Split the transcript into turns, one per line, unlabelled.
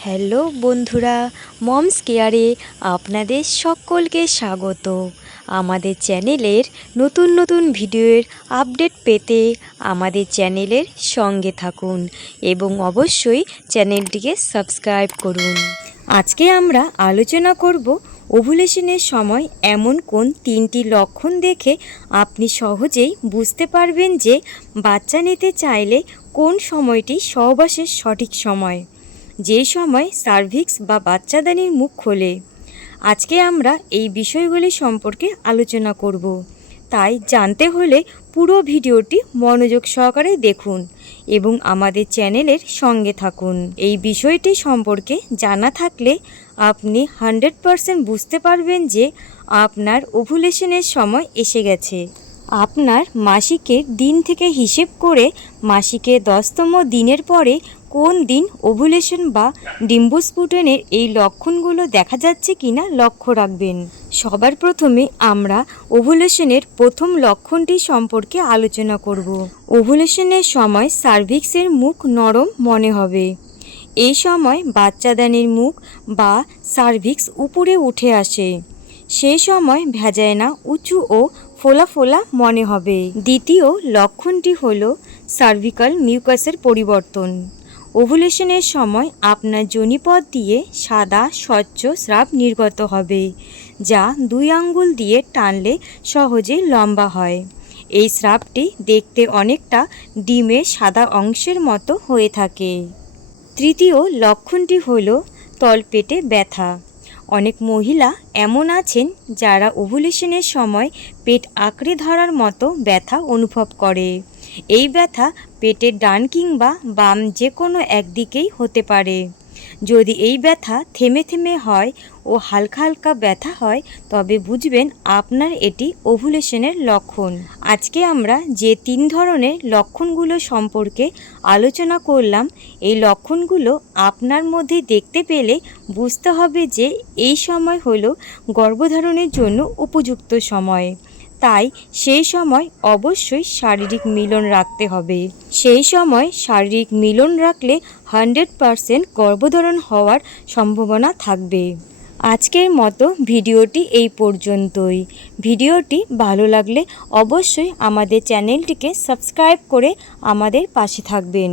Hello বন্ধুরা, moms কেয়ারে আপনাদের সকলকে স্বাগত। আমাদের চ্যানেলের নতুন নতুন ভিডিওর আপডেট পেতে আমাদের চ্যানেলের সঙ্গে থাকুন এবং অবশ্যই চ্যানেলটিকে সাবস্ক্রাইব করুন। আজকে আমরা আলোচনা করব ওভুলেশনের সময় এমন কোন তিনটি লক্ষণ দেখে আপনি সহজেই বুঝতে পারবেন যে বাচ্চা নিতে চাইলে কোন সময়টি সহবাসের সঠিক সময়। যে সময় সার্ভিক্স বা বাচ্চাদানির মুখ খোলে। আজকে আমরা এই বিষয়গুলি সম্পর্কে আলোচনা করব। তাই জানতে হলে পুরো ভিডিওটি মনোযোগ সহকারে দেখুন এবং আমাদের চ্যানেলের সঙ্গে থাকুন। এই বিষয়টি সম্পর্কে জানা থাকলে আপনি হান্ড্রেড পারসেন্ট বুঝতে পারবেন যে আপনার ওভুলেশনের সময় এসে গেছে। আপনার মাসিকের দিন থেকে হিসেব করে মাসিকের দশতম দিনের পরে কোন দিন ওভুলেশন বা ডিম্বুস্ফুটনের এই লক্ষণগুলো দেখা যাচ্ছে কিনা লক্ষ্য রাখবেন? সবার প্রথমে আমরা ওভুলেশনের প্রথম লক্ষণটি সম্পর্কে আলোচনা করব। ওভুলেশনের সময় সার্ভিক্সের মুখ নরম মনে হবে। এই সময় বাচ্চাদানের মুখ বা সার্ভিক্স উপরে উঠে আসে। সেই সময় ভেজায়না উঁচু ও ফোলা ফোলা মনে হবে। দ্বিতীয় লক্ষণটি হল সার্ভিক্যাল মিউকাসের পরিবর্তন। ওভুলেশনের সময় আপনার জনিপথ দিয়ে সাদা, স্বচ্ছ স্রাব নির্গত হবে, যা দুই আঙ্গুল দিয়ে টানলে সহজে লম্বা হয়। এই স্রাবটি দেখতে অনেকটা ডিমের সাদা অংশের মতো হয়ে থাকে। তৃতীয় লক্ষণটি হল তলপেটে ব্যথা। অনেক মহিলা এমন আছেন যারা ওভুলেশনের সময় পেট আঁকড়ে ধরার মতো ব্যথা অনুভব করে। এই ব্যথা পেটের ডান কিংবা বাম যে কোনো একদিকেই হতে পারে। যদি এই ব্যথা থেমে থেমে হয় ও হালকা হালকা ব্যথা হয়, তবে বুঝবেন আপনার এটি ওভুলেশনের লক্ষণ। আজকে আমরা যে তিন ধরনের লক্ষণগুলো সম্পর্কে আলোচনা করলাম, এই লক্ষণগুলো আপনার মধ্যে দেখতে পেলে বুঝতে হবে যে এই সময় হলো গর্ভধারণের জন্য উপযুক্ত সময়। তাই সেই সময় অবশ্যই শারীরিক মিলন রাখতে হবে। সেই সময় শারীরিক মিলন রাখলে হান্ড্রেড পারসেন্ট গর্ভধারণ হওয়ার সম্ভাবনা থাকবে। আজকের মতো ভিডিওটি এই পর্যন্তই। ভিডিওটি ভালো লাগলে অবশ্যই আমাদের চ্যানেলটিকে সাবস্ক্রাইব করে আমাদের পাশে থাকবেন।